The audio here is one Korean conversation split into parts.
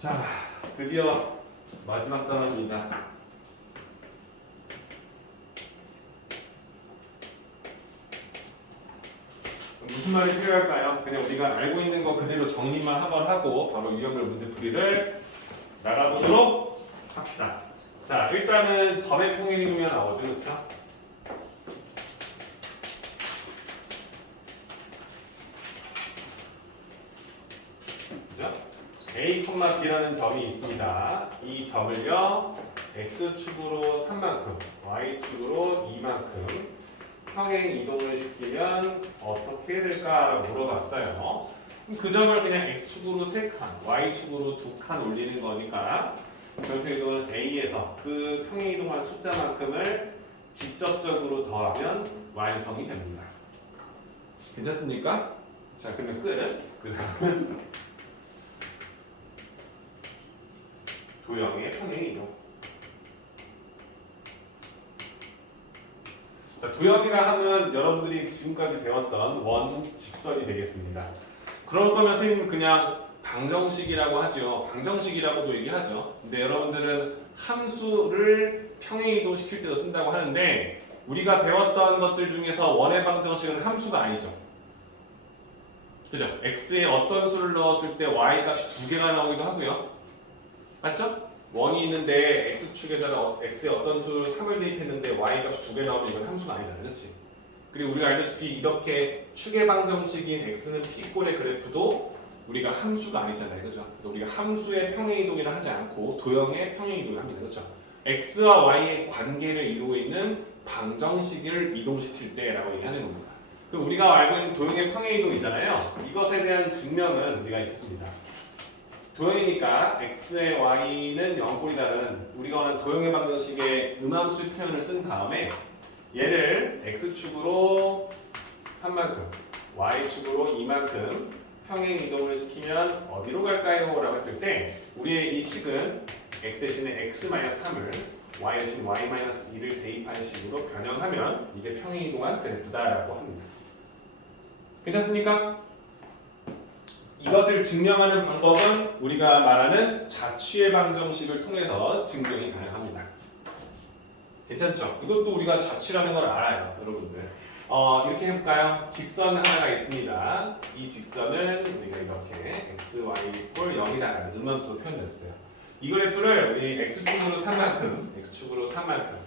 자, 드디어 마지막 단원입니다. 무슨 말이 필요할까요? 그냥 우리가 알고 있는 거 그대로 정리만 한번 하고 바로 유형별 문제풀이를 나가보도록 합시다. 자, 일단은 점의 평행이동이 나오죠, 그렇죠? 그죠? A, B라는 점이 있습니다. 이 점을요, x축으로 3만큼, y축으로 2만큼 평행 이동을 시키면 어떻게 될까라고 물어봤어요. 그 점을 그냥 x축으로 3칸, y축으로 2칸 올리는 거니까 평행 이동은 a에서 그 평행 이동한 숫자만큼을 직접적으로 더하면 완성이 됩니다. 괜찮습니까? 자, 그러면 끝. 그다음은 도형의 평행 이동. 자, 도형이라 하면 여러분들이 지금까지 배웠던 원 직선이 되겠습니다. 그럴 거면 선생님은 그냥 방정식이라고 하죠. 방정식이라고도 얘기하죠. 근데 여러분들은 함수를 평행 이동시킬 때도 쓴다고 하는데 우리가 배웠던 것들 중에서 원의 방정식은 함수가 아니죠. 그죠? x에 어떤 수를 넣었을 때 y 값이 2개가 나오기도 하고요. 맞죠? 원이 있는데 x축에다가 x에 어떤 수를 3을 대입했는데 y 값이 2개 나오면 이건 함수가 아니잖아요. 그렇지? 그리고 우리가 알다시피 이렇게 축의 방정식인 x는 p꼴의 그래프도 우리가 함수가 아니잖아요. 그죠? 그래서 우리가 함수의 평행이동이라 하지 않고 도형의 평행이동을 합니다. 그렇죠? x와 y의 관계를 이루고 있는 방정식을 이동시킬 때라고 얘기하는 겁니다. 그럼 우리가 알고 있는 도형의 평행이동이잖아요. 이것에 대한 증명은 우리가 있겠습니다. 도형이니까 x의 y는 0꼴이다는 우리가 원하는 도형의 방정식의 음함수 표현을 쓴 다음에 얘를 x축으로 3만큼, y축으로 2만큼 평행 이동을 시키면 어디로 갈까요? 라고 했을 때 우리의 이 식은 x 대신에 x-3을 y 대신 y-2를 대입하는 식으로 변형하면 이게 평행 이동한 그래프다라고 합니다. 괜찮습니까? 이것을 증명하는 방법은 우리가 말하는 자취의 방정식을 통해서 증명이 가능합니다. 괜찮죠? 이것도 우리가 자취라는 걸 알아요, 여러분들. 이렇게 해볼까요? 직선 하나가 있습니다. 이 직선은 우리가 이렇게 x, y = 0이다라는 음함수로 표현했어요. 이 그래프를 우리 x축으로 3만큼,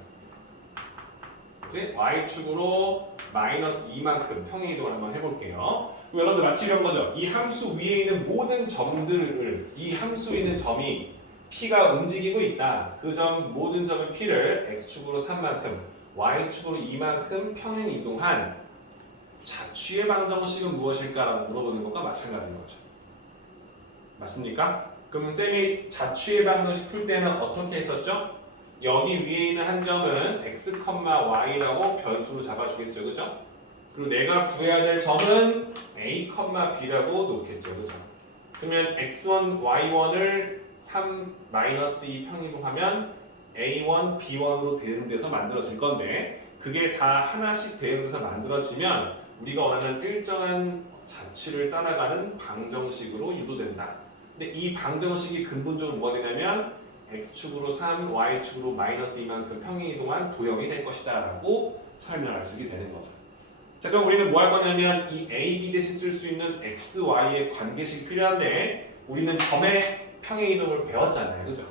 이제 y축으로 -2만큼 평행 이동을 한번 해볼게요. 그럼 여러분들 마치 이런 거죠. 이 함수 위에 있는 모든 점들을 이 함수에 있는 점이 p가 움직이고 있다. 그 점 모든 점의 p를 x축으로 3만큼, y축으로 2만큼 평행 이동한 자취의 방정식은 무엇일까라고 물어보는 것과 마찬가지인 거죠. 맞습니까? 그럼 쌤이 자취의 방정식 풀 때는 어떻게 했었죠? 여기 위에 있는 한 점은 x, y라고 변수로 잡아주겠죠, 그죠? 그리고 내가 구해야 될 점은 a, b라고 놓겠죠, 그죠? 그러면 x1, y1을 3-2 평이동하면 a1, b1으로 대응돼서 만들어질 건데 그게 다 하나씩 대응돼서 만들어지면 우리가 원하는 일정한 자취를 따라가는 방정식으로 유도된다. 근데 이 방정식이 근본적으로 뭐가 되냐면 x축으로 3, y축으로 -2만큼 평행이동한 도형이 될 것이다 라고 설명할 수 있게 되는 거죠. 자, 그럼 우리는 뭐 할 거냐면 이 a, b 대신 쓸 수 있는 x, y의 관계식이 필요한데 우리는 점의 평행이동을 배웠잖아요. 그죠?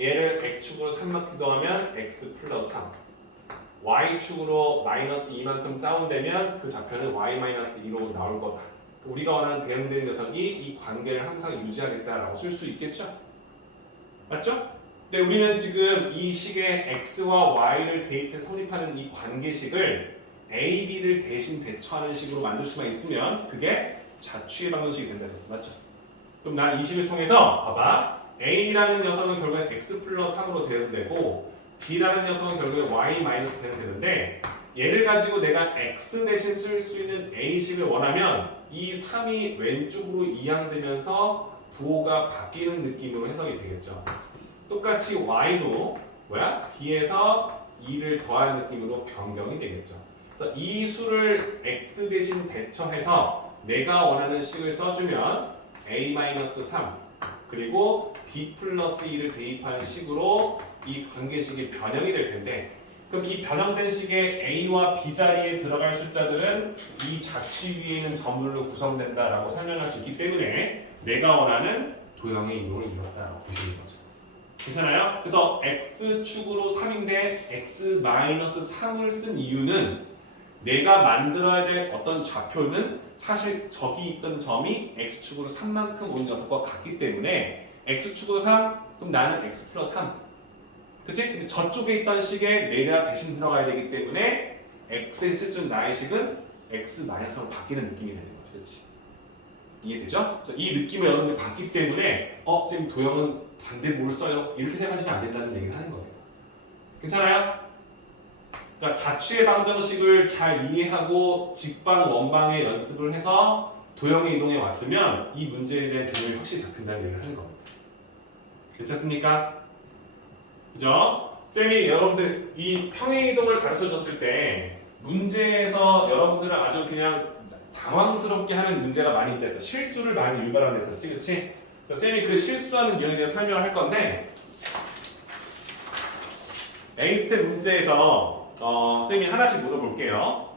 얘를 x축으로 3만큼 더하면 x 플러스 3 y축으로 -2만큼 다운되면 그 좌표는 y-2로 나올 거다. 우리가 원하는 대응되는 녀석이 이 관계를 항상 유지하겠다라고 쓸 수 있겠죠? 맞죠? 근데 우리는 지금 이 식에 x와 y를 대입해 성립하는 이 관계식을 a, b를 대신 대처하는 식으로 만들 수만 있으면 그게 자취의 방정식이 된다 했었어. 맞죠? 그럼 나는 이 식을 통해서 봐봐. a라는 녀석은 결국엔 x 플러스 3으로 대응되고 b라는 녀석은 결국엔 y 마이너스 대응되는데 얘를 가지고 내가 x 대신 쓸 수 있는 a식을 원하면 이 3이 왼쪽으로 이양되면서 부호가 바뀌는 느낌으로 해석이 되겠죠. 똑같이 y도 뭐야? b에서 2를 더한 느낌으로 변경이 되겠죠. 그래서 이 수를 x 대신 대처해서 내가 원하는 식을 써주면 a-3 그리고 b 플러스 2를 대입하는 식으로 이 관계식이 변형이 될 텐데 그럼 이 변형된 식의 a와 b 자리에 들어갈 숫자들은 이 자취 위에 있는 점들로 구성된다라고 설명할 수 있기 때문에 내가 원하는 도형의 이동을 이뤘다라고 보시는 거죠. 괜찮아요? 그래서 x축으로 3인데 x-3을 쓴 이유는 내가 만들어야 될 어떤 좌표는 사실 저기 있던 점이 x축으로 3만큼 온 녀석과 같기 때문에 x축으로 3, 그럼 나는 x 플러스 3 그치? 근데 저쪽에 있던 식에 내가 대신 들어가야 되기 때문에 x의 실준 나의 식은 x-3으로 바뀌는 느낌이 되는 거지 그치? 이해되죠? 이 느낌을 여러분들이 받기 때문에 선생님 도형은 반대목을 써요 이렇게 생각하시면 안 된다는 얘기를 하는 거예요. 괜찮아요? 그러니까 자취의 방정식을 잘 이해하고 직방, 원방의 연습을 해서 도형의 이동에 왔으면 이 문제에 대한 개념이 확실히 잡힌다는 얘기를 하는 겁니다. 괜찮습니까? 그죠? 쌤이 여러분들 이 평행 이동을 가르쳐 줬을 때 문제에서 여러분들은 아주 그냥 당황스럽게 하는 문제가 많이 있다 실수를 많이 유발하는 데서 그치? 그래서 쌤이 그 실수하는 유형에 대해서 설명을 할 건데 A스텝 문제에서 쌤이 하나씩 물어볼게요.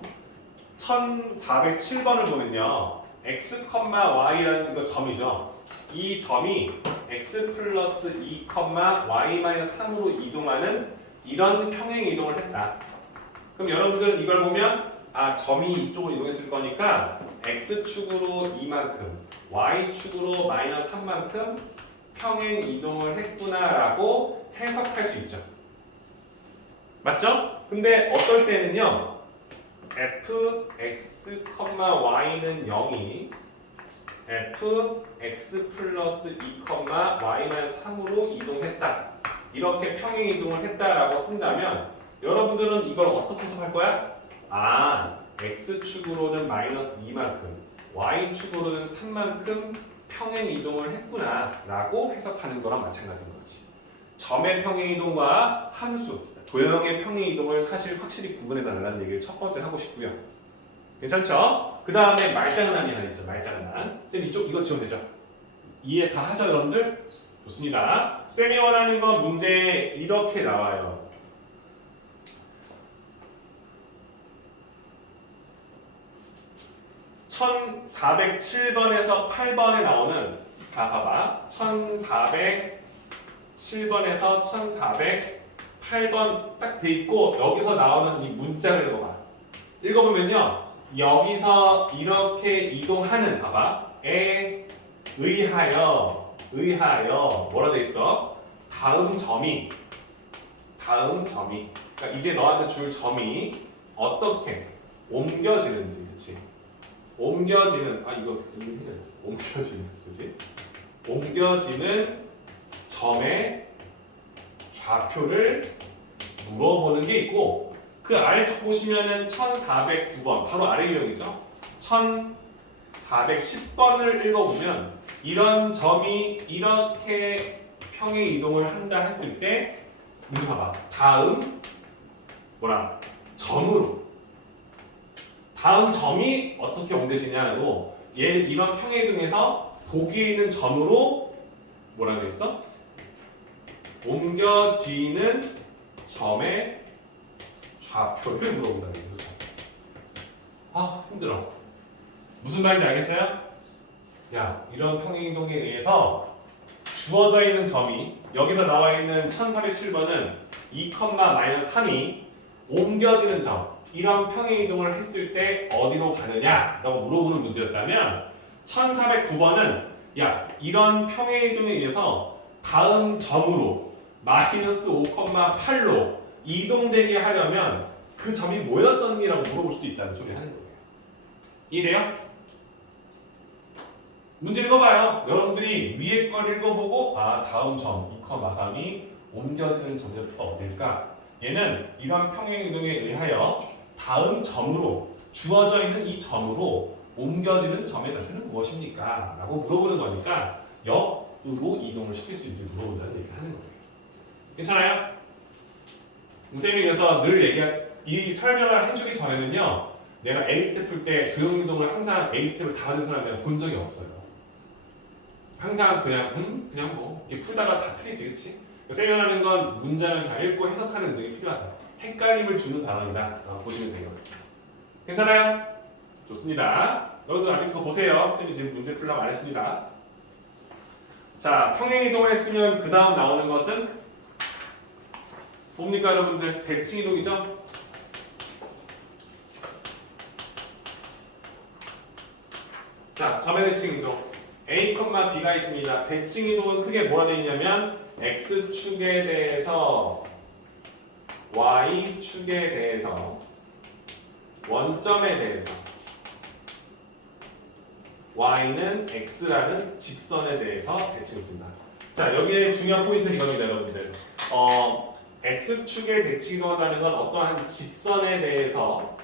1407번을 보면요. x, y라는 이거 점이죠. 이 점이 x 플러스 2, y 마이너스 3으로 이동하는 이런 평행 이동을 했다. 그럼 여러분들은 이걸 보면 점이 이쪽으로 이동했을 거니까 x축으로 2만큼, y축으로 마이너스 3만큼 평행 이동을 했구나라고 해석할 수 있죠. 맞죠? 근데 어떨 때는요 fx, y는 0이 fx 플러스 2, y 마이너스 3으로 이동했다 이렇게 평행 이동을 했다라고 쓴다면 여러분들은 이걸 어떻게 해석할 거야? x축으로는 마이너스 2만큼 y축으로는 3만큼 평행 이동을 했구나 라고 해석하는 거랑 마찬가지인 거지. 점의 평행 이동과 함수 도형의 평행 이동을 사실 확실히 구분해 달라는 얘기를 첫 번째 하고 싶고요. 괜찮죠? 그 다음에 말장난 하나 있죠. 말장난. 쌤 이쪽 이거 지우면 되죠? 이해 다 하죠 여러분들? 좋습니다. 쌤이 원하는 건 문제에 이렇게 나와요. (1407번에서) (8번에) 나오는 자 봐봐 1407번에서 1408번 딱 돼 있고 여기서 나오는 이 문자를 읽어봐. 읽어보면요 여기서 이렇게 이동하는 봐봐 에 의하여 뭐라 돼 있어? 다음 점이 그러니까 이제 너한테 줄 점이 어떻게 옮겨지는지 그치? 옮겨지는 그치? 옮겨지는 점의 좌표를 물어보는 게 있고 그 아래쪽 보시면은 1409번 바로 아래 유형이죠. 1410번을 읽어보면 이런 점이 이렇게 평행 이동을 한다 했을 때 문제 봐봐. 다음 점으로 다음 점이 어떻게 옮겨지냐고 얘는 이런 평행 이동에서 보기에 있는 점으로 뭐라고 했어? 옮겨지는 점의 좌표를 물어본다는 거죠. 힘들어. 무슨 말인지 알겠어요? 야, 이런 평행 이동에 의해서 주어져 있는 점이 여기서 나와 있는 1407번은 2,-3이 옮겨지는 점 이런 평행 이동을 했을 때 어디로 가느냐라고 물어보는 문제였다면 1409번은 야, 이런 평행 이동에 의해서 다음 점으로 마이너스 5,8로 이동되게 하려면 그 점이 뭐였었니라고 물어볼 수도 있다는 소리 하는 거예요. 이해돼요? 문제 읽어봐요. 여러분들이 위에 걸 읽어보고 다음 점 2,3이 옮겨지는 점이 어딜까? 얘는 이런 평행 이동에 의하여 다음 점으로 주어져 있는 이 점으로 옮겨지는 점의 좌표는 무엇입니까? 라고 물어보는 거니까 역으로 이동을 시킬 수 있는지 물어본다는 얘기를 하는 거예요. 괜찮아요? 쌤이 그래서 늘 이 설명을 해주기 전에는요 내가 A 스텝 풀 때 도형 이동을 항상 A 스텝을 다 하는 사람을 본 적이 없어요. 항상 그냥 뭐 이렇게 풀다가 다 틀리지, 그치? 세면하는 건 문장을 잘 읽고 해석하는 능력이 필요하다. 헷갈림을 주는 단어이다. 보시면 돼요. 괜찮아요? 좋습니다. 여러분 아직 더 보세요. 쌤이 지금 문제 풀라고 안 했습니다. 자, 평행이동을 했으면 그 다음 나오는 것은 뭡니까 여러분들? 대칭이동이죠? 자, 점의 대칭이동. A, B가 있습니다. 대칭이동은 크게 뭐라 되어 있냐면 X축에 대해서 Y축에 대해서 원점에 대해서 Y는 X라는 직선에 대해서 대칭을 둔다. 자, 여기에 중요한 포인트는 이겁니다, 여러분들. X축에 대칭이동한다는 건 어떠한 직선에 대해서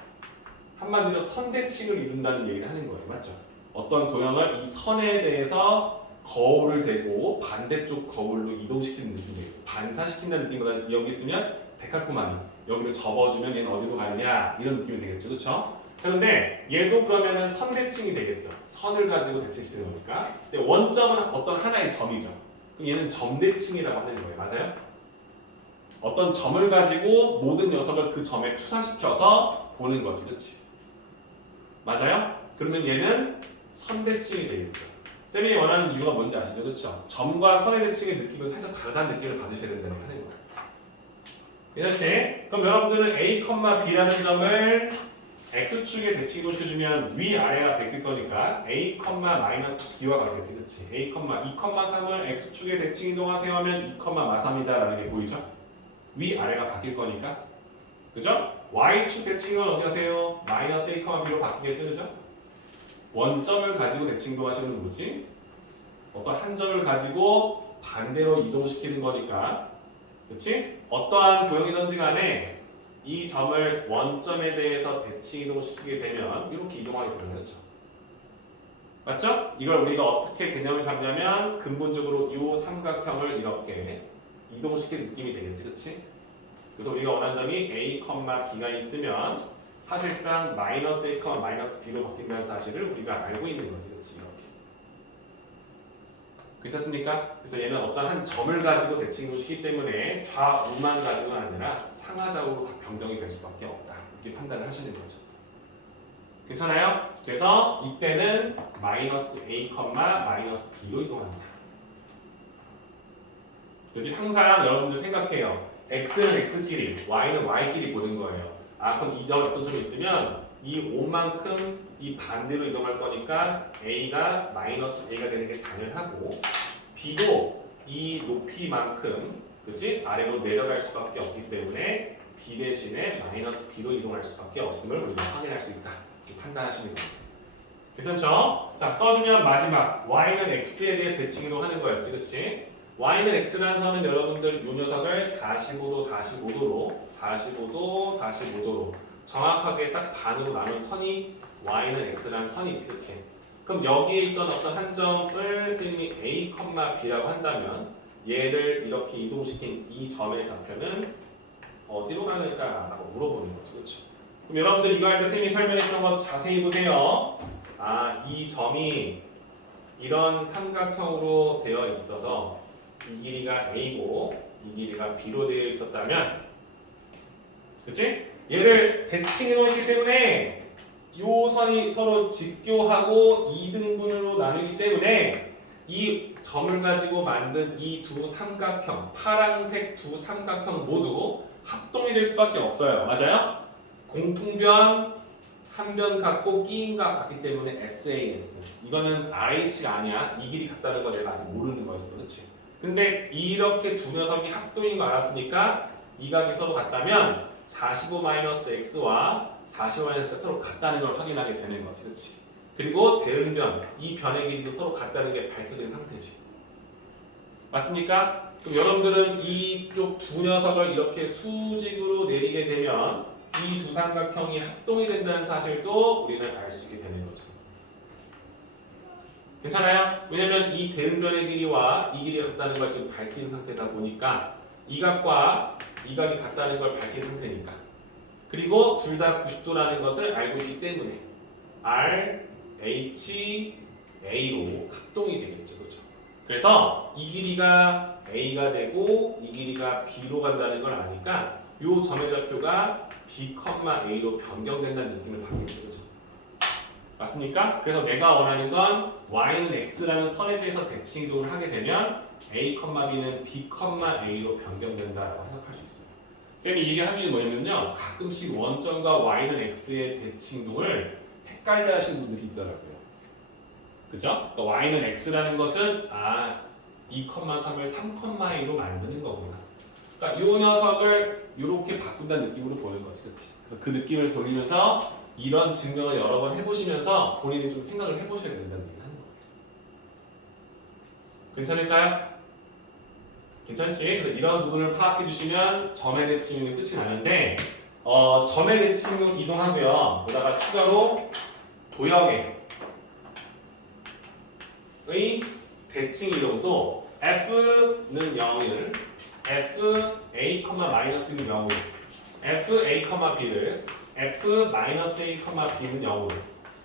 한마디로 선대칭을 이룬다는 얘기를 하는 거예요. 맞죠? 어떤 도형을 이 선에 대해서 거울을 대고 반대쪽 거울로 이동시키는 느낌이에요. 반사시킨다는 느낌보다 여기 있으면 데칼코마니, 여기를 접어주면 얘는 어디로 가느냐 이런 느낌이 되겠죠, 그렇죠? 그런데 얘도 그러면은 선대칭이 되겠죠. 선을 가지고 대칭시키는 거니까. 근데 원점은 어떤 하나의 점이죠. 그럼 얘는 점대칭이라고 하는 거예요, 맞아요? 어떤 점을 가지고 모든 녀석을 그 점에 투사시켜서 보는 거지, 그렇지? 맞아요? 그러면 얘는 선대칭이 되겠죠. 쌤이 원하는 이유가 뭔지 아시죠? 그렇죠? 점과 선의 대칭의 느낌을 살짝 다르다는 느낌을 받으셔야 된다고 하는 거예요. 그렇지? 그럼 여러분들은 A, B라는 점을 X축에 대칭으로 시켜주면 위아래가 바뀔 거니까 A, B와 같겠지, 그렇지? A, 2, 3을 X축에 대칭 이동하세요 하면 2, 3이다 라는 게 보이죠? 위아래가 바뀔 거니까, 그죠? Y축 대칭은 어디 가세요? 마이너스 A, B로 바뀌겠죠, 그죠? 원점을 가지고 대칭 이동하시는 뭐지? 어떤 한 점을 가지고 반대로 이동시키는 거니까, 그렇지? 어떠한 도형이든지 간에 이 점을 원점에 대해서 대칭 이동시키게 되면 이렇게 이동하게 되는 거죠. 맞죠? 이걸 우리가 어떻게 개념을 잡냐면 근본적으로 이 삼각형을 이렇게 이동시키는 느낌이 되겠지, 그렇지? 그래서 우리가 원하는 점이 A, B가 있으면 사실상 마이너스 A, 마이너스 B로 바뀐다는 사실을 우리가 알고 있는 거지, 그렇지? 이렇게. 괜찮습니까? 그래서 얘는 어떤 한 점을 가지고 대칭을 시키기 때문에 좌우만 가지고는 아니라 상하좌우로 다 변경이 될 수밖에 없다. 이렇게 판단을 하시는 거죠. 괜찮아요? 그래서 이때는 마이너스 A, 마이너스 B로 이동합니다. 그렇지? 항상 여러분들 생각해요. X는 X끼리, Y는 Y끼리 보는 거예요. 그럼 이 점 어떤 점이 있으면 이 5만큼 이 반대로 이동할 거니까 A가 마이너스 A가 되는 게 당연하고 B도 이 높이만큼 그치? 아래로 내려갈 수밖에 없기 때문에 B 대신에 마이너스 B로 이동할 수밖에 없음을 우리가 확인할 수 있다. 이렇게 판단하시면 됩니다. 괜찮죠? 자, 써주면 마지막 Y는 X에 대해 대칭 이동하는 거였지, 그치? Y는 X라는 선은 여러분들 이 녀석을 45도, 45도로 정확하게 딱 반으로 나눈 선이 Y는 X라는 선이지, 그치? 그럼 여기에 있던 어떤 한 점을 선생님이 A, B라고 한다면 얘를 이렇게 이동시킨 이 점의 좌표는 어디로 가는가라고 물어보는 거죠, 그렇죠? 그럼 여러분들 이거 할 때 선생님이 설명했던 거 자세히 보세요. 이 점이 이런 삼각형으로 되어 있어서 이 길이가 A고 이 길이가 B로 되어 있었다면, 그치? 얘를 대칭해 놓기 때문에 이 선이 서로 직교하고 2등분으로 나누기 때문에 이 점을 가지고 만든 이 두 삼각형, 파란색 두 삼각형 모두 합동이 될 수밖에 없어요. 맞아요? 공통변 한 변 같고 끼인과 같기 때문에 SAS. 이거는 RH가 아니야. 이 길이 같다는 거 내가 아직 모르는 거였어. 그렇지? 근데 이렇게 두 녀석이 합동인 거 알았으니까 이 각이 서로 같다면 45-x와 45-x가 서로 같다는 걸 확인하게 되는 거지, 그렇지? 그리고 대응변, 이 변의 길이도 서로 같다는 게 밝혀진 상태지. 맞습니까? 그럼 여러분들은 이쪽 두 녀석을 이렇게 수직으로 내리게 되면 이 두 삼각형이 합동이 된다는 사실도 우리는 알 수 있게 되는 거죠. 괜찮아요? 왜냐면 이 대응변의 길이와 이 길이가 같다는 걸 지금 밝힌 상태다 보니까 이 각과 이 각이 같다는 걸 밝힌 상태니까. 그리고 둘 다 90도라는 것을 알고 있기 때문에 R, H, A로 합동이 되겠죠. 그렇죠? 그래서 이 길이가 A가 되고 이 길이가 B로 간다는 걸 아니까 요 점의 좌표가 B, A로 변경된다는 느낌을 받겠죠. 그죠? 맞습니까? 그래서 내가 원하는 건 y는 x라는 선에 대해서 대칭 이동을 하게 되면 a, b는 b, a로 변경된다라고 해석할 수 있어요. 쌤이 이 얘기를 하는 게 뭐냐면요. 가끔씩 원점과 y는 x의 대칭 이동을 헷갈려 하시는 분들이 있더라고요. 그죠? 그러니까 y는 x라는 것은 2, 3을 3, a로 만드는 거구나. 그러니까 이 녀석을 이렇게 바꾼다는 느낌으로 보는 거지. 그렇지? 그래서 그 느낌을 돌리면서 이런 증명을 여러 번 해보시면서 본인이 좀 생각을 해보셔야 된다는 얘기를 하는 거예요. 괜찮을까요? 괜찮지? 그래서 이런 부분을 파악해 주시면 점의 대칭은 끝이 나는데 점의 대칭은 이동하고요. 그러다가 추가로 도형의 대칭 이동도 f는 0을 f a, -b는 0으로 f a, b를 f -a, b는 0으로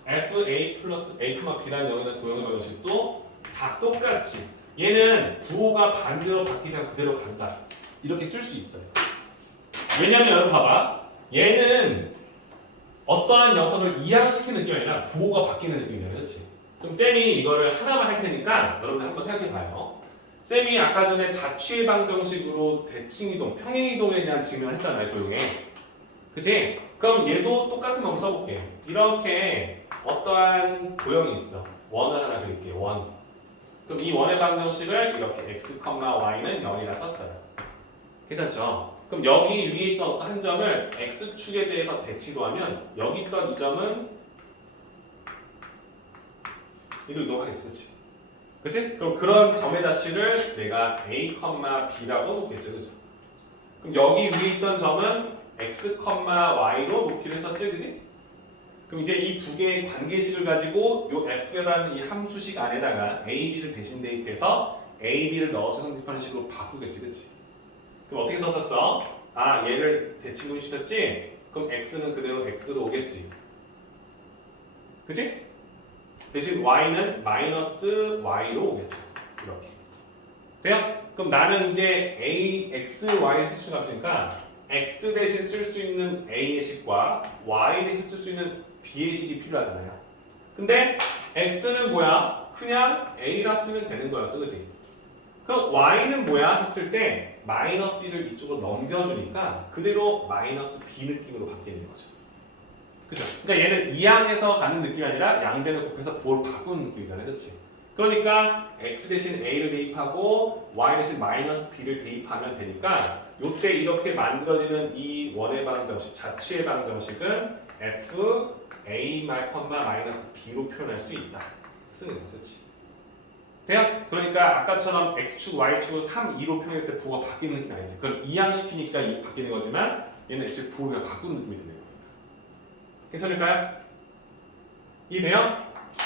f a 플러스 a, b라는 0이라는 도형의 방식도 다 똑같이 얘는 부호가 반대로 바뀌지 않고 그대로 간다 이렇게 쓸 수 있어요. 왜냐면 여러분 봐봐 얘는 어떠한 녀석을 이항시키는 느낌이 아니라 부호가 바뀌는 느낌이잖아요. 그렇지? 그럼 쌤이 이거를 하나만 할 테니까 여러분들 한번 생각해 봐요. 쌤이 아까 전에 자취의 방정식으로 대칭이동, 평행이동에 대한 증명을 했잖아요. 도형에. 그치? 그럼 얘도 똑같은 거 한번 써볼게요. 이렇게 어떠한 도형이 있어. 원을 하나 그릴게요. 원. 그럼 이 원의 방정식을 이렇게 x, y는 0이라 썼어요. 괜찮죠? 그럼 여기 위에 있던 어떤 한 점을 x축에 대해서 대치도하면 여기 있던 이 점은 이로 이동하겠지. 그치? 그치? 그럼 그런 점의 자취를 내가 a, b라고 놓겠죠. 그죠? 그럼 여기 위에 있던 점은 x, y로 놓기로 했었지. 그지? 그럼 이제 이 두 개의 관계식을 가지고 요 f라는 이 함수식 안에다가 a, b를 대신 대입해서 a, b를 넣어서 성립하는 식으로 바꾸겠지. 그치? 그럼 어떻게 썼었어? 얘를 대칭분 시켰지? 그럼 x는 그대로 x로 오겠지. 그치? 대신 y는 마이너스 y로 오겠죠. 이렇게. 돼요? 그럼 나는 이제 a, x, y의 실수가 없으니까 x 대신 쓸 수 있는 a의 식과 y 대신 쓸 수 있는 b의 식이 필요하잖아요. 근데 x는 뭐야? 그냥 a라 쓰면 되는 거였어. 그치? 그럼 y는 뭐야? 했을 때 마이너스 1을 이쪽으로 넘겨주니까 그대로 마이너스 b 느낌으로 바뀌는 거죠. 그죠? 그러니까 얘는 이항에서 가는 느낌이 아니라 양변을 곱해서 부호를 바꾸는 느낌이잖아요. 그치? 그러니까 x 대신 a를 대입하고 y 대신 마이너스 b를 대입하면 되니까 요때 이렇게 만들어지는 이 원의 방정식, 자취의 방정식은 f a 마이너스 b로 표현할 수 있다. 쓰는 거죠. 그치? 돼요? 그러니까 아까처럼 x축, y축을 3, 2로 표현했을 때 부호가 바뀌는 느낌이 아니지. 그럼 이항시키니까 바뀌는 거지만 얘는 애초에 부호가 바꾸는 느낌이 드는 거니까. 괜찮을까요? 이해돼요?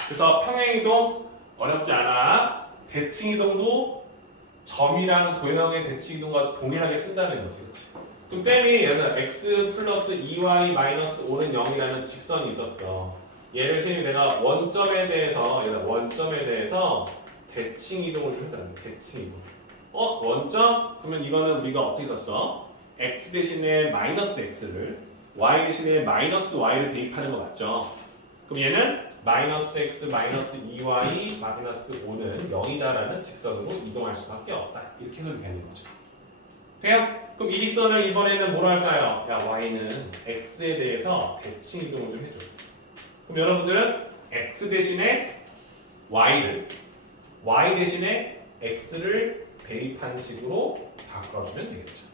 그래서 평행이동 어렵지 않아. 대칭이동도 점이랑 도형의 대칭이동과 동일하게 쓴다는 거지. 그치? 그럼 쌤이 얘는 x 플러스 2y 마이너스 5는 0이라는 직선이 있었어. 얘를 쌤이 내가 원점에 대해서 대칭 이동을 좀 했다는 거야. 대칭 이동. 원점? 그러면 이거는 우리가 어떻게 썼어? x 대신에 마이너스 x를 y 대신에 마이너스 y를 대입하는 거 맞죠? 그럼 얘는 마이너스 x 마이너스 2y 마이너스 5는 0이다라는 직선으로 이동할 수밖에 없다. 이렇게 해석이 되는 거죠. 돼요? 그럼 이 직선을 이번에는 뭐로 할까요? 야, y는 x에 대해서 대칭 이동을 좀 해줘. 그럼 여러분들은 x 대신에 y를 y 대신에 x를 대입한 식으로 바꿔주면 되겠죠.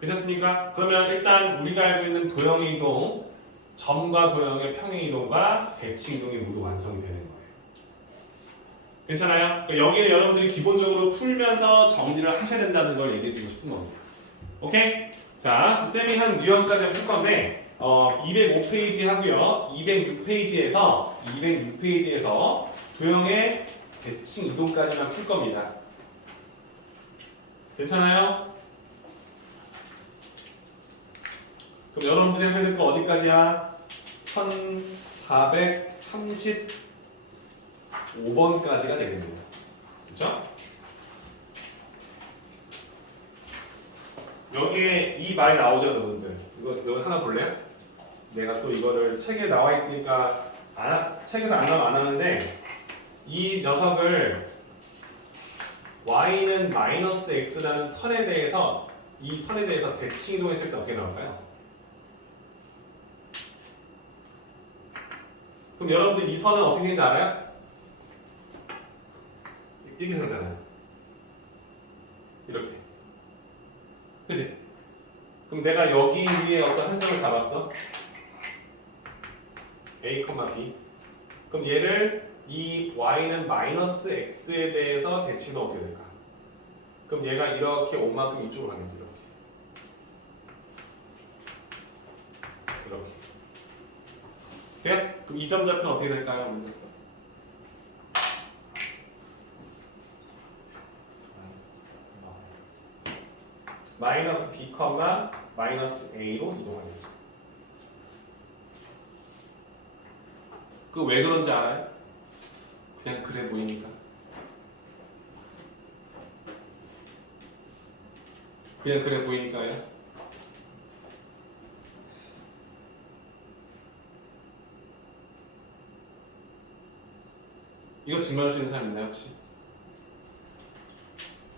괜찮습니까? 그러면 일단 우리가 알고 있는 도형의 이동, 점과 도형의 평행 이동과 대칭 이동이 모두 완성이 되는 거예요. 괜찮아요? 그러니까 여기는 여러분들이 기본적으로 풀면서 정리를 하셔야 된다는 걸 얘기해 드리고 싶은 겁니다. 오케이? 자, 쌤이 한 유형까지 풀 건데 205페이지 하고요. 206페이지에서 도형의 대칭 이동까지만 풀 겁니다. 괜찮아요? 그럼 여러분들이 하셔야 될 거 어디까지야? 1430 5번까지가 되겠네요. 그렇죠? 여기에 이 말이 나오죠, 여러분들. 이거 하나 볼래요? 내가 또 이거를 책에 나와 있으니까 책에서 안 나오면 안 하는데 이 녀석을 y는 마이너스 x라는 선에 대해서 이 선에 대해서 대칭 이동했을 때 어떻게 나올까요? 그럼 여러분들 이 선은 어떻게 되는지 알아요? 이렇게 생겼잖아요. 이렇게. 그치? 그럼 내가 여기 위에 어떤 한 점을 잡았어. A, B. 그럼 얘를 이 y는 마이너스 x에 대해서 대칭은 어떻게 될까? 그럼 얘가 이렇게 온 만큼 이쪽으로 가겠지. 이렇게. 네? 그럼 이 점 좌표는 어떻게 될까요? 마이너스 b, 마이너스 a로 이동하겠죠. 그 왜 그런지 알아요? 그냥 그래 보이니까. 그냥 그래 보이니까요. 이거 증명할 수 있는 사람 있나요 혹시?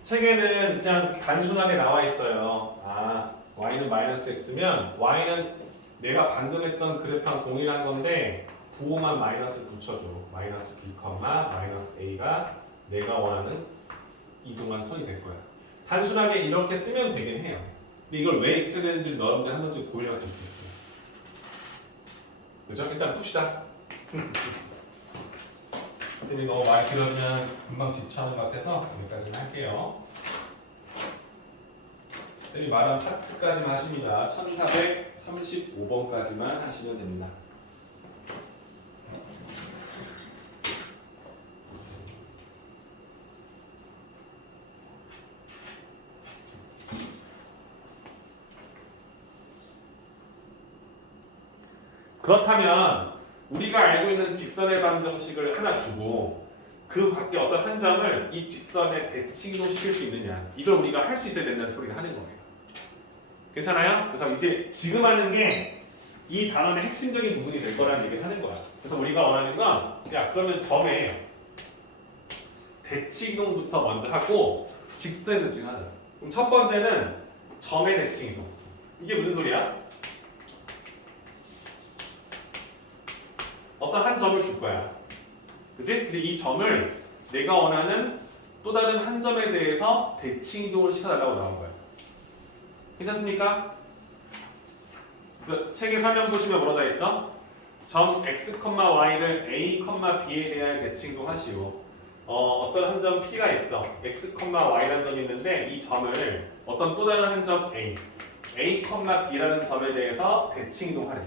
책에는 그냥 단순하게 나와 있어요. 아, y는 마이너스 x면 y는 내가 방금 했던 그래프랑 동일한 건데 부호만 마이너스 붙여줘. 마이너스 b, 마이너스 a가 내가 원하는 이동한 선이 될 거야. 단순하게 이렇게 쓰면 되긴 해요. 근데 이걸 왜 x가 되는지 여러분들 한 번쯤 고민해봤으면 좋겠어요. 그죠? 일단 풉시다. 선생님이 너무 많이 길어지면 금방 지쳐하는 것 같아서 여기까지는 할게요. 선생님이 말한 파트까지만 하십니다. 1435번까지만 하시면 됩니다. 그렇다면 우리가 알고 있는 직선의 방정식을 하나 주고 그 밖에 어떤 한 점을 이 직선에 대칭도 시킬 수 있느냐, 이걸 우리가 할 수 있어야 된다는 소리를 하는 거예요. 괜찮아요? 그래서 이제 지금 하는 게 이 단원의 핵심적인 부분이 될 거라는 얘기를 하는 거야. 그래서 우리가 원하는 건, 야 그러면 점에 대칭이동부터 먼저 하고 직선의 대칭하자. 그럼 첫 번째는 점의 대칭이동. 이게 무슨 소리야? 어떤 한 점을 줄 거야. 그치? 근데 이 점을 내가 원하는 또 다른 한 점에 대해서 대칭 이동을 시켜달라고 나온 거야. 괜찮습니까? 그래서 책의 설명 보시면 뭐라고 돼 있어? 점 x, y를 a, b에 대하여 대칭 이동하시오. 어떤 한 점 p가 있어. x, y라는 점이 있는데 이 점을 어떤 또 다른 한 점 a, b라는 점에 대해서 대칭 이동하래.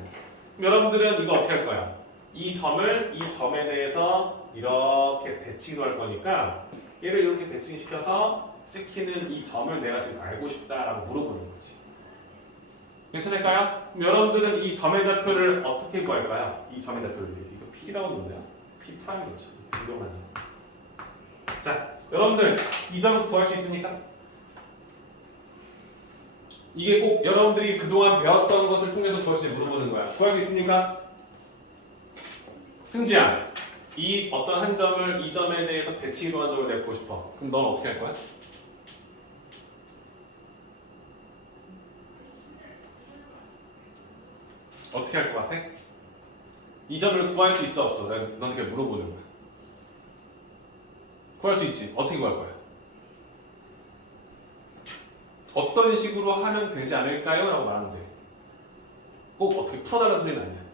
그럼 여러분들은 이거 어떻게 할 거야? 이 점을 이 점에 대해서 이렇게 대칭할 거니까 얘를 이렇게 대칭시켜서 찍히는 이 점을 내가 지금 알고 싶다라고 물어보는 거지. 괜찮을까요? 그럼 여러분들은 이 점의 좌표를 어떻게 구할까요? 이 점의 좌표를 이거 P라고 놓는데요. P 프라임이죠. 이동하죠. 자, 여러분들 이 점을 구할 수 있습니까? 이게 꼭 여러분들이 그동안 배웠던 것을 통해서 구할 수 있는 물어보는 거야. 구할 수 있습니까? 승지야, 이 어떤 한 점을 이 점에 대해서 대칭 이동한 점을 내고 싶어. 그럼 넌 어떻게 할 거야? 어떻게 할 것 같아? 이 점을 구할 수 있어 없어? 난 너한테 물어보는 거야. 구할 수 있지. 어떻게 구할 거야? 어떤 식으로 하면 되지 않을까요? 라고 말하면 돼. 꼭 어떻게 풀어달라는 소리는 아니야.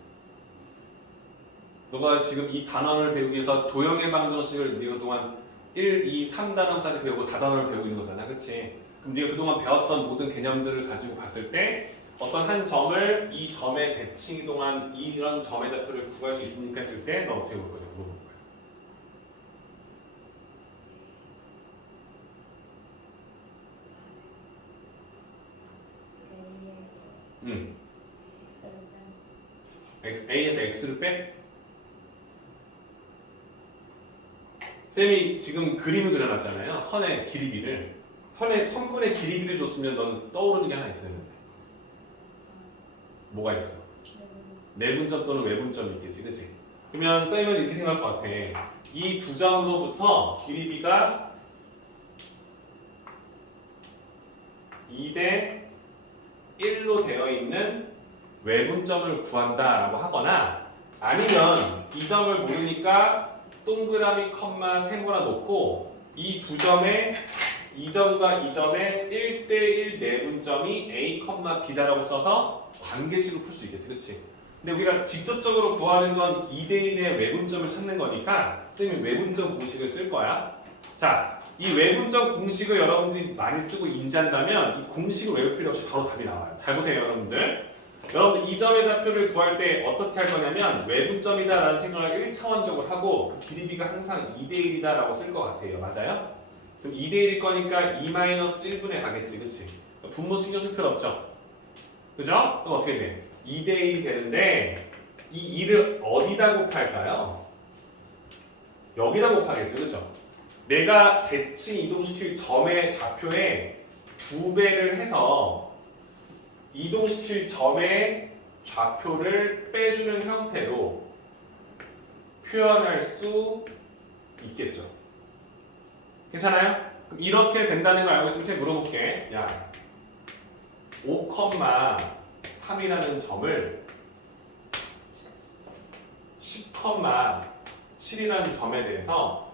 너가 지금 이 단원을 배우기 위해서 도형의 방정식을 네가 그동안 1, 2, 3단원까지 배우고 4단원을 배우고 있는 거잖아. 그치? 그럼 네가 그동안 배웠던 모든 개념들을 가지고 봤을 때 어떤 한 점을 이 점에 대칭 이동한 이런 점의 좌표를 구할 수 있습니까? 했을 때 너 어떻게 볼 거냐 물어볼 거야. A에서 X를 빼? 쌤이 지금 그림을 그려놨잖아요. 선의 길이비를. 선분의 길이비를 줬으면 넌 떠오르는 게 하나 있어야 되는데. 뭐가 있어? 내분점 또는 외분점이 있겠지, 그치? 그러면 쌤은 이렇게 생각할 것 같아. 이 두 점으로부터 길이비가 2대 1로 되어 있는 외분점을 구한다라고 하거나 아니면 이 점을 모르니까 동그라미 컴마 세모라 놓고 이 두 점에 이 점과 이 점의 1대1 내분점이 A, B다라고 써서 관계식으로 풀 수 있겠지, 그치? 근데 우리가 직접적으로 구하는 건 2대1의 외분점을 찾는 거니까 선생님이 외분점 공식을 쓸 거야. 자, 이 외분점 공식을 여러분들이 많이 쓰고 인지한다면 이 공식을 외울 필요 없이 바로 답이 나와요. 잘 보세요, 여러분들. 여러분들 이 점의 좌표를 구할 때 어떻게 할 거냐면 외분점이다 라는 생각을 1차원적으로 하고 그 길이비가 항상 2대1이다 라고 쓸 것 같아요. 맞아요? 그럼 2대1일 거니까 2-1분에 가겠지, 그치? 분모 신경 쓸 필요 없죠? 그죠? 그럼 어떻게 돼? 2대1이 되는데 이 2를 어디다 곱할까요? 여기다 곱하겠죠, 그죠? 내가 대칭 이동시킬 점의 좌표에 2배를 해서 이동시킬 점의 좌표를 빼주는 형태로 표현할 수 있겠죠. 괜찮아요? 그럼 이렇게 된다는 걸 알고 있으면 쌤 물어볼게. 야, 5,3이라는 점을 10,7이라는 점에 대해서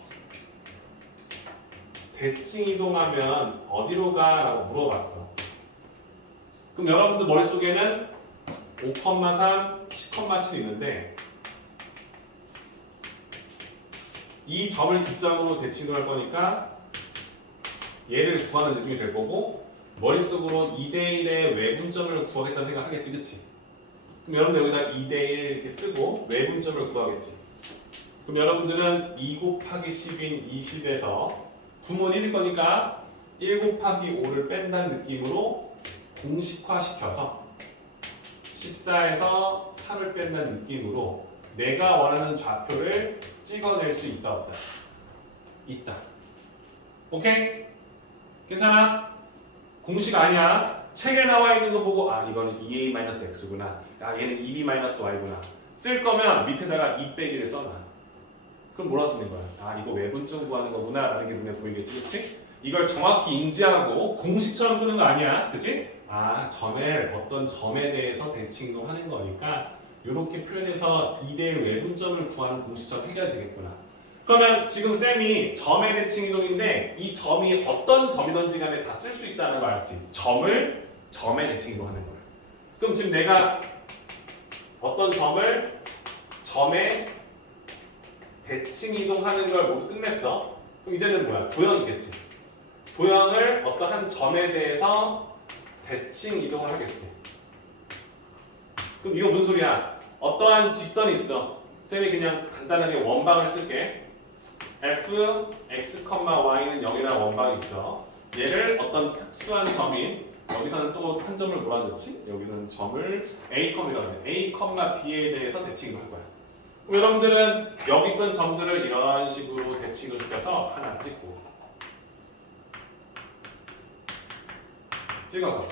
대칭 이동하면 어디로 가? 라고 물어봤어. 그럼 여러분들 머릿속에는 5,3, 10,7이 있는데 이 점을 기점으로 대칭 이동할 거니까 얘를 구하는 느낌이 될 거고 머릿속으로 2대1의 외분점을 구하겠다는 생각하겠지, 그치? 그럼 여러분들 여기다 2대1 이렇게 쓰고 외분점을 구하겠지. 그럼 여러분들은 2 곱하기 10인 20에서 분모는 1일 거니까 1 곱하기 5를 뺀다는 느낌으로 공식화시켜서 14에서 3을 뺀다는 느낌으로 내가 원하는 좌표를 찍어낼 수 있다, 없다? 있다. 오케이? 괜찮아? 공식 아니야. 책에 나와 있는 거 보고 아 이거는 2a-x구나. 아 얘는 2b-y구나. 쓸 거면 밑에다가 2 빼기를 써놔. 그럼 뭐라 쓰는 거야? 아 이거 외분점 구하는 거구나 라는 게 눈에 보이겠지, 그치? 이걸 정확히 인지하고 공식처럼 쓰는 거 아니야, 그치? 아 점을 어떤 점에 대해서 대칭도 하는 거니까 이렇게 표현해서 2대1 외분점을 구하는 공식처럼 해결이 되겠구나. 그러면 지금 쌤이 점의 대칭 이동인데 이 점이 어떤 점이든지 간에 다 쓸 수 있다는 거 알지? 점을 점의 대칭 이동하는 거야. 그럼 지금 내가 어떤 점을 점에 대칭 이동하는 걸 모두 끝냈어. 그럼 이제는 뭐야? 도형이겠지. 도형을 어떤 한 점에 대해서 대칭 이동을 하겠지. 그럼 이거 무슨 소리야? 어떠한 직선이 있어. 쌤이 그냥 간단하게 원방을 쓸게. f, x, y는 0이라는 원방이 있어. 얘를 어떤 특수한 점인 여기서는 또 한 점을 몰아넣지. 여기는 점을 a,이라고 해. a, b에 대해서 대칭을 할 거야. 그럼 여러분들은 여기 있던 점들을 이런 식으로 대칭을 시켜서 하나 찍어서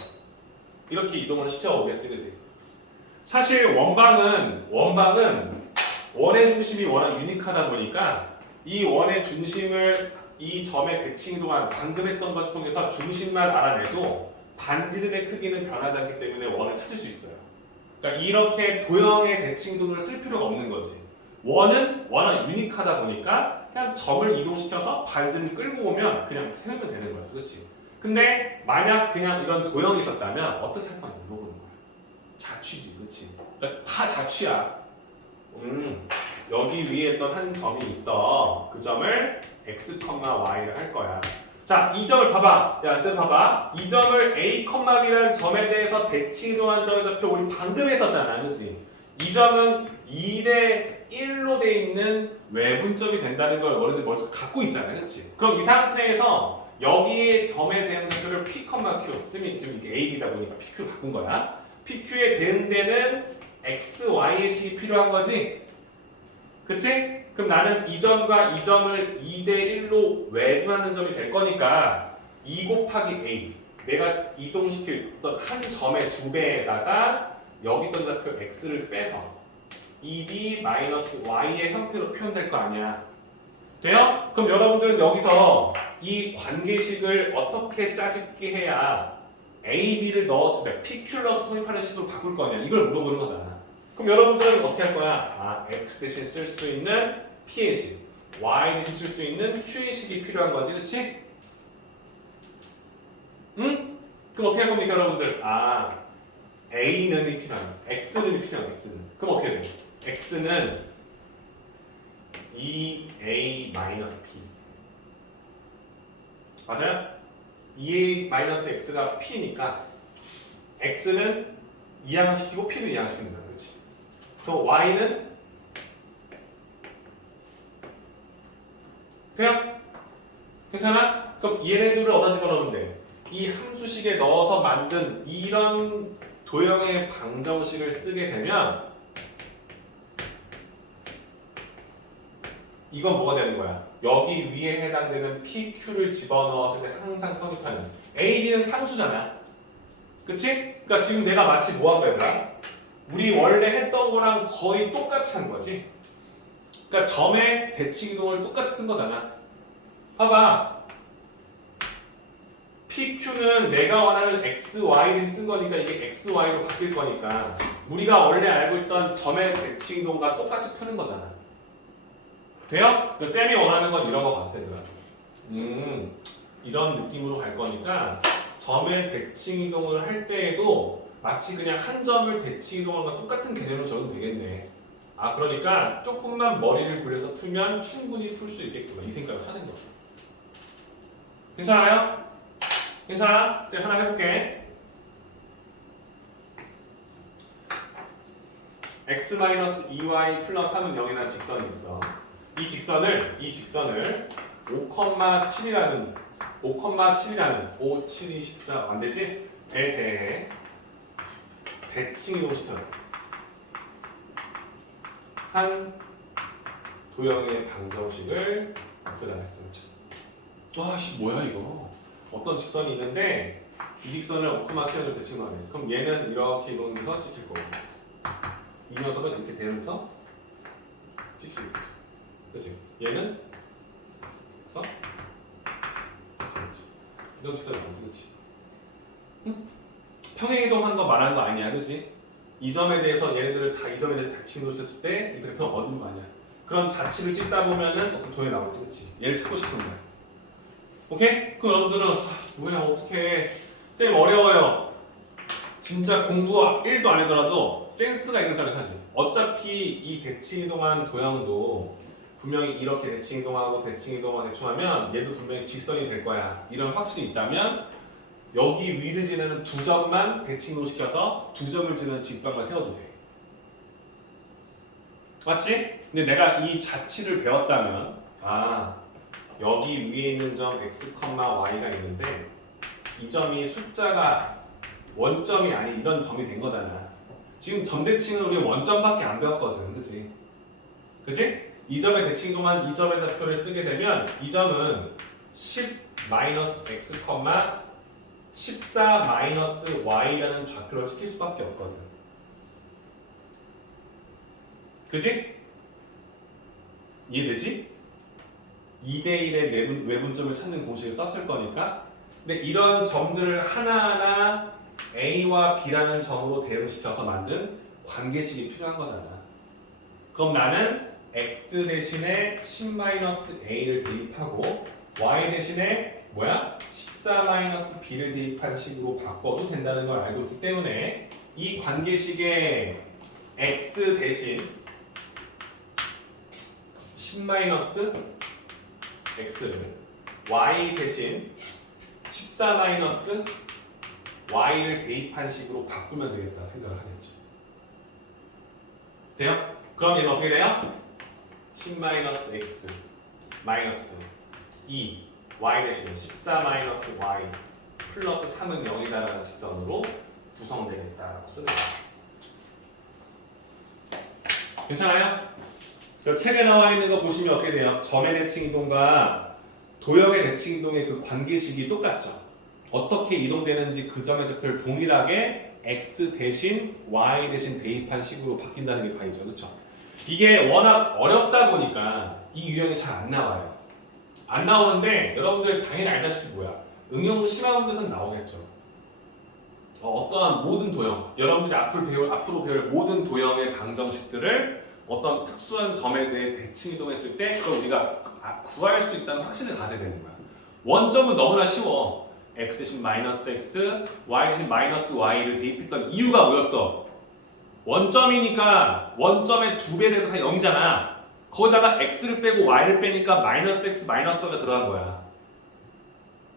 이렇게 이동을 시켜오겠지, 그치? 사실 원방은 원의 중심이 워낙 유니크하다 보니까 이 원의 중심을 이 점의 대칭 이동한 방금 했던 것을 통해서 중심만 알아내도 반지름의 크기는 변하지 않기 때문에 원을 찾을 수 있어요. 그러니까 이렇게 도형의 대칭 이동을 쓸 필요가 없는 거지. 원은 워낙 유니크하다 보니까 그냥 점을 이동시켜서 반지름 끌고 오면 그냥 세우면 되는 거였어, 그렇지? 근데 만약 그냥 이런 도형이 있었다면 어떻게 할 거냐 물어보는 거야. 자취지, 그렇지? 그러니까 다 자취야. 여기 위에 있던 한 점이 있어. 그 점을 x, y를 할 거야. 자, 이 점을 봐봐. 야, 일단 봐봐. 이 점을 a, b라는 점에 대해서 대칭 이동한 점의 좌표 우리 방금 했었잖아, 그렇지? 이 점은 2대 1로 돼 있는 외분점이 된다는 걸 어른들 머릿속에 갖고 있잖아, 그렇지? 그럼 이 상태에서 여기에 점에 대응 좌표를 p, q. 쌤이 지금 이게 a, b다 보니까 pq 바꾼 거야. pq에 대응되는 x, y의 식이 필요한 거지. 그치? 그럼 나는 이 점과 이 점을 2대 1로 외분하는 점이 될 거니까 2 곱하기 a 내가 이동시킬 어떤 한 점의 2배에다가 여기 있던 좌표 x를 빼서 2b 마이너스 y의 형태로 표현될 거 아니야. 돼요? 그럼 여러분들은 여기서 이 관계식을 어떻게 짜집게 해야 a, b를 넣었을 때 pq를 넣어서 성립하는 식으로 바꿀 거냐 이걸 물어보는 거잖아. 그럼 여러분들은 어떻게 할 거야? 아, x 대신 쓸 수 있는 p의 식, y 대신 쓸 수 있는 q의 식이 필요한 거지, 그렇지? 응? 그럼 어떻게 할 겁니까, 여러분들? 아, a는 필요한, x는 필요한, x는. 그럼 어떻게 돼? x는 2a 마이너스 p. 맞아요? 2a 마이너스 x가 p니까 x는 이항시키고 p는 이항시키는 거야, 그렇지? 그럼 y는 그냥 괜찮아? 그럼 얘네들을 어디다 집어넣으면 돼? 이 함수식에 넣어서 만든 이런 도형의 방정식을 쓰게 되면 이건 뭐가 되는 거야? 여기 위에 해당되는 PQ를 집어넣었을 때 항상 성립하는 A, B는 상수잖아. 그치? 그러니까 지금 내가 마치 뭐 한 거야, 얘들아? 우리 원래 했던 거랑 거의 똑같이 한 거지. 그러니까 점의 대칭 이동을 똑같이 쓴 거잖아. 봐봐. PQ는 내가 원하는 x, y 대신 쓴 거니까 이게 x, y로 바뀔 거니까 우리가 원래 알고 있던 점의 대칭 이동과 똑같이 푸는 거잖아. 돼요? 쌤이 원하는 건 이런 거 같아, 얘들아. 이런 느낌으로 갈 거니까 점의 대칭 이동을 할 때에도 마치 그냥 한 점을 대칭 이동하는 거랑 똑같은 개념으로 적으면 되겠네. 아, 그러니까 조금만 머리를 굴려서 풀면 충분히 풀 수 있겠구나. 이 생각을 하는 거죠. 괜찮아요? 괜찮아? 쌤 하나 해볼게. x-2y 플러스 3은 0이라는 직선이 있어. 이 직선을 5,7이라는 5, 7, 2, 14 안 되지? 에 대칭 이동시켜요. 한 도형의 방정식을 구현하겠어. 와씨 뭐야 이거? 어떤 직선이 있는데 이 직선을 5,7로 대칭하네. 그럼 얘는 이렇게 이동해서 찍힐 거고 이 녀석은 이렇게 되면서 찍히겠지. 그렇지? 얘는 그래서 그렇지. 이동 직선이 맞지, 그렇지? 응? 평행 이동한 거 말하는 거 아니야, 그렇지? 이 점에 대해서 얘네들을 다 이 점에 대해서 대칭으로 시켰을 때 이 그래프는 어디로 가냐? 그런 자치를 찍다 보면은 어떤 도형이 나오지, 그렇지? 얘를 찾고 싶은 거야. 오케이? 그럼 여러분들은 뭐야 어떻게 쌤 어려워요. 진짜 공부 1도 안 하더라도 센스가 있는 사람이 하지. 어차피 이 대칭 이동하는 도형도 분명히 이렇게 대칭 이동하고 대칭 이동하고 대충 하면 얘도 분명히 직선이 될 거야. 이런 확신이 있다면 여기 위를 지나는 두 점만 대칭 이동시켜서 두 점을 지나는 직방을 세워도 돼. 맞지? 근데 내가 이 자치를 배웠다면 아 여기 위에 있는 점 x, y가 있는데 이 점이 숫자가 원점이 아닌 이런 점이 된 거잖아. 지금 점 대칭은 우리 원점밖에 안 배웠거든, 그렇지? 그렇지? 이 점의 대칭 동안 이 점의 좌표를 쓰게 되면 이 점은 10-x, 14-y라는 좌표를 찍힐 수밖에 없거든. 그치? 이해되지? 2대1의 외분점을 찾는 공식을 썼을 거니까. 근데 이런 점들을 하나하나 A와 B라는 점으로 대응시켜서 만든 관계식이 필요한 거잖아. 그럼 나는 X 대신에 10-A를 대입하고 Y 대신에 뭐야? 14-B를 대입한 식으로 바꿔도 된다는 걸 알고 있기 때문에 이 관계식에 X 대신 10-X를 Y 대신 14-Y를 대입한 식으로 바꾸면 되겠다 생각을 하겠죠. 돼요? 그럼 얘는 어떻게 돼요? 10-X 마이너스 2 Y 대신에 14-Y 플러스 3은 0이다라는 직선으로 구성되겠다라고 쓰는 거예요. 괜찮아요? 저 책에 나와 있는 거 보시면 어떻게 돼요? 점의 대칭 이동과 도형의 대칭 이동의 그 관계식이 똑같죠. 어떻게 이동되는지 그 점의 좌표를 동일하게 x 대신 y 대신 대입한 식으로 바뀐다는 게 다이죠, 그렇죠? 이게 워낙 어렵다 보니까 이 유형이 잘 안 나와요. 안 나오는데 여러분들 당연히 알다시피 뭐야? 응용 심화 문제에서는 나오겠죠. 어떠한 모든 도형, 여러분들이 앞으로 배울 모든 도형의 방정식들을 어떤 특수한 점에 대해 대칭 이동했을 때 그걸 우리가 구할 수 있다는 확신을 가져야 되는 거야. 원점은 너무나 쉬워. x 대신 마이너스 x, y 대신 마이너스 y를 대입했던 이유가 뭐였어? 원점이니까 원점의 2배를 다 0이잖아. 거기다가 x를 빼고 y를 빼니까 마이너스 x 마이너스가 들어간 거야.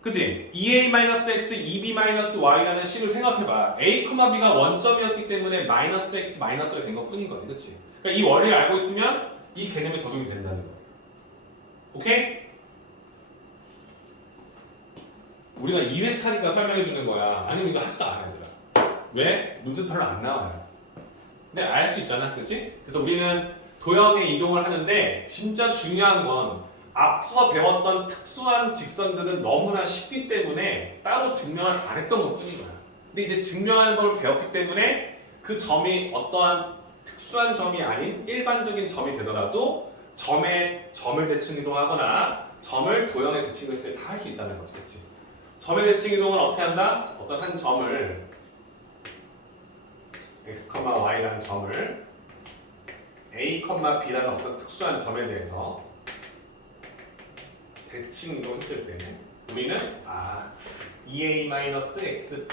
그치? 2a-x, 2b-y라는 식을 생각해봐. a, b가 원점이었기 때문에 마이너스 x 마이너스가 된 것 뿐인 거지. 그치? 그러니까 이 원리를 알고 있으면 이 개념이 적용이 된다는 거야. 오케이? 우리가 2회차니까 설명해 주는 거야. 아니면 이거 하지도 않아, 얘들아. 왜? 문제 별로 안 나와요. 근데 알 수 있잖아. 그치? 그래서 우리는 도형의 이동을 하는데 진짜 중요한 건 앞서 배웠던 특수한 직선들은 너무나 쉽기 때문에 따로 증명을 안 했던 것 뿐인 거야. 근데 이제 증명하는 걸 배웠기 때문에 그 점이 어떠한 특수한 점이 아닌 일반적인 점이 되더라도 점을 대칭 이동하거나 점을 도형의 대칭을 했을 때 다 할 수 있다는 거지. 그치? 점의 대칭 이동은 어떻게 한다? 어떤 한 점을 x, y라는 점을 a, b라는 어떤 특수한 점에 대해서 대칭 이동했을 때 우리는 2a-x,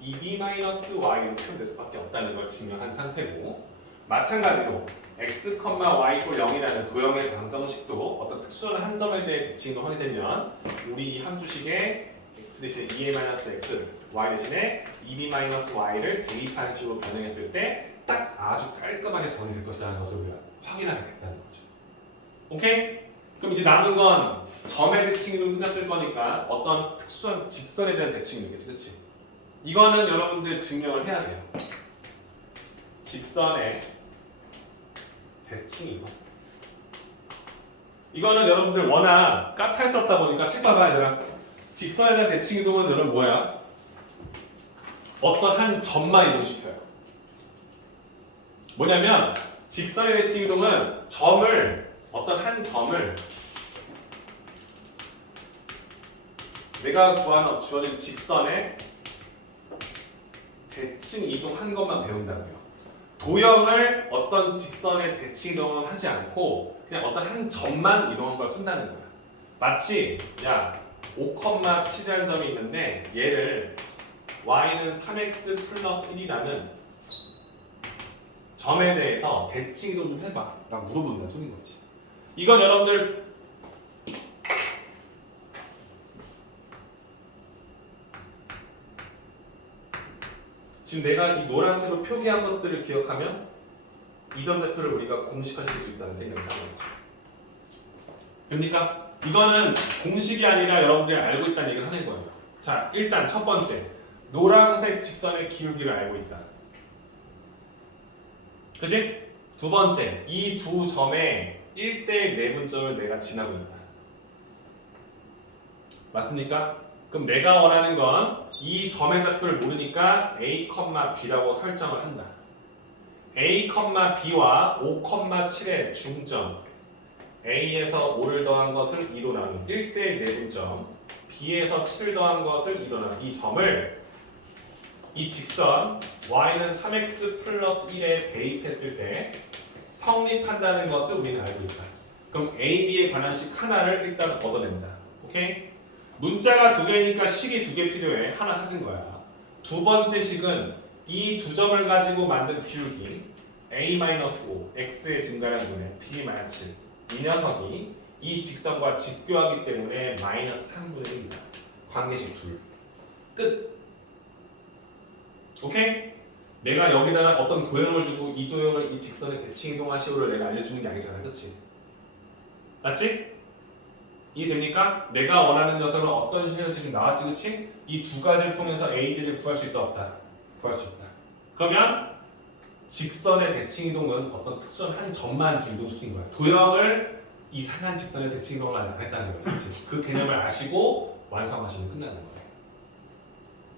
2b-y로 표현될 수밖에 없다는 걸 증명한 상태고, 마찬가지로 x, y = 0이라는 도형의 방정식도 어떤 특수한 한 점에 대해 대칭 이동하게 되면 우리 이 함수식에 x 대신 2a-x, y 대신에 2b-y를 대입한 식으로 변형했을 때 딱 아주 깔끔하게 정리될 것이라는 것을 우리가 확인하게 됐다는 거죠. 오케이? 그럼 이제 남은 건 점의 대칭 이동 끝났을 거니까 어떤 특수한 직선에 대한 대칭 이동이겠지, 그렇지? 이거는 여러분들 증명을 해야 돼요. 직선의 대칭 이동. 이거는 여러분들 워낙 까탈스럽다 보니까 책 봐봐, 얘들아. 직선에 대한 대칭 이동은 여러분 뭐야? 어떤 한 점만 이동시켜요. 뭐냐면 직선의 대칭 이동은 어떤 한 점을 내가 주어진 직선에 대칭 이동한 것만 배운다고요. 도형을 어떤 직선에 대칭 이동을 하지 않고 그냥 어떤 한 점만 이동한 걸 쓴다는 거야. 마치 5,7이라는 점이 있는데 얘를 y는 3x 플러스 1이라는 점에 대해서 대칭 이동 좀 해봐 라고 물어본다는 소리인 거지. 이건 여러분들 지금 내가 이 노란색으로 표기한 것들을 기억하면 이 점좌표를 우리가 공식화시킬 수 있다는 생각이 하는 거죠. 됩니까? 이거는 공식이 아니라 여러분들이 알고 있다는 얘기를 하는 거예요. 자, 일단 첫 번째, 노란색 직선의 기울기를 알고 있다. 그지? 두 번째, 이 두 점의 1대1 내분점을 내가 지나고 있다. 맞습니까? 그럼 내가 원하는 건 이 점의 좌표를 모르니까 a, b라고 설정을 한다. a, b와 5,7의 중점 a에서 5를 더한 것을 2로 나눈 1대1 내분점, b에서 7을 더한 것을 2로 나눈 이 점을 이 직선 y는 3x 플러스 1에 대입했을 때 성립한다는 것을 우리는 알고 있다. 그럼 a, b에 관한 식 하나를 일단 얻어낸다. 오케이? 문자가 두 개니까 식이 두 개 필요해. 하나 찾은 거야. 두 번째 식은 이 두 점을 가지고 만든 기울기 a-5, x의 증가량분의 b-7 이 녀석이 이 직선과 직교하기 때문에 마이너스 3분의 1이다. 관계식 둘. 끝. 오케이? 내가 여기다가 어떤 도형을 주고 이 도형을 이 직선의 대칭 이동하시오를 내가 알려주는 게 아니잖아. 그치? 맞지? 이해됩니까? 내가 원하는 녀석은 어떤 식으로 지금 나왔지, 그치? 이 두 가지를 통해서 A, B를 구할 수 있다, 없다? 구할 수 있다. 그러면 직선의 대칭 이동은 어떤 특수한 한 점만 지금 이동시킨 거야. 도형을 이상한 직선의 대칭 이동을 아직 안 했다는 거죠. 그치? 그 개념을 아시고 완성하시면 끝나는 거예요.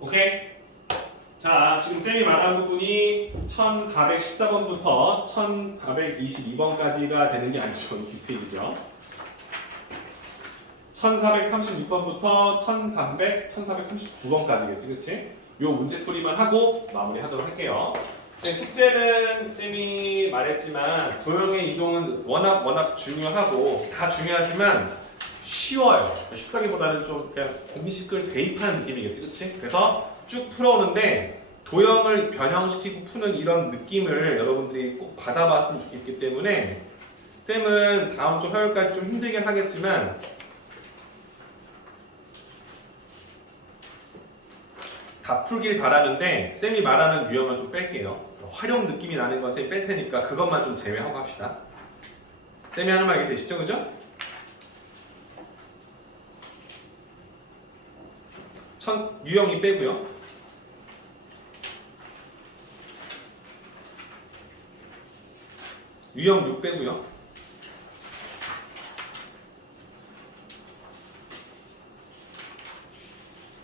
오케이? 자, 지금 쌤이 말한 부분이 1414번부터 1422번까지가 되는 게 아니죠. 뒷페이지죠. 1436번부터 1439번까지겠지, 그치? 요 문제풀이만 하고 마무리하도록 할게요. 숙제는 쌤이 말했지만 도형의 이동은 워낙 중요하고 다 중요하지만 쉬워요. 쉽다기보다는 좀 그냥 공식을 대입하는 느낌이겠지, 그치? 그래서 쭉 풀어오는데 도형을 변형시키고 푸는 이런 느낌을 여러분들이 꼭 받아봤으면 좋겠기 때문에 쌤은 다음 주 화요일까지 좀 힘들긴 하겠지만 다 풀길 바라는데 쌤이 말하는 유형은 좀 뺄게요. 활용 느낌이 나는 건 쌤이 뺄 테니까 그것만 좀 제외하고 합시다. 쌤이 하는 말 이해되시죠? 그죠? 유형이 빼고요. 유형 6 빼고요.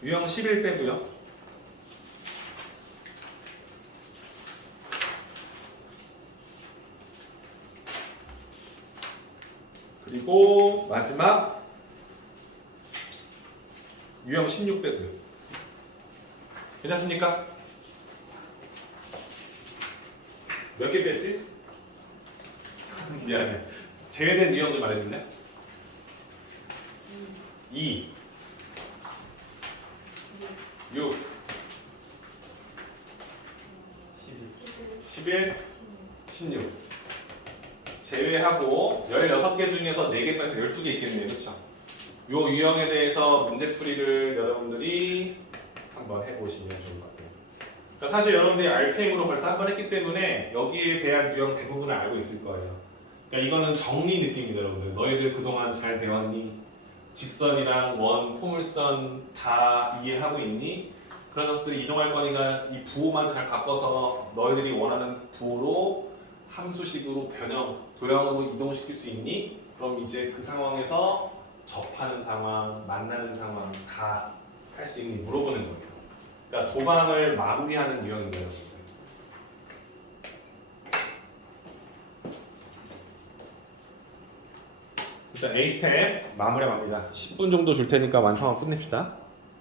유형 11 빼고요. 그리고 마지막 유형 16 빼고요. 괜찮습니까? 몇 개 뺐지? 미안해. 제외된 유형 좀 말해줄래? 2 6 11 16 제외하고 16개 중에서 4개 빼서 12개 있겠네요. 그렇죠? 요 유형에 대해서 문제풀이를 여러분들이 한번 해보시면 좋을 것 같아요. 그러니까 사실 여러분들이 RPM으로 벌써 한 번 했기 때문에 여기에 대한 유형 대부분을 알고 있을 거예요. 그러니까 이거는 정리 느낌입니다. 여러분들 너희들 그동안 잘 배웠니? 직선이랑 원, 포물선 다 이해하고 있니? 그런 것들이 이동할 거니까 이 부호만 잘 바꿔서 너희들이 원하는 부호로 함수식으로 변형, 도형으로 이동시킬 수 있니? 그럼 이제 그 상황에서 접하는 상황, 만나는 상황 다 할 수 있니? 물어보는 거예요. 그러니까 도방을 마무리하는 유형입니다. 여러분들. 일단 A 스텝 마무리합니다. 10분 정도 줄 테니까 완성하고 끝냅시다.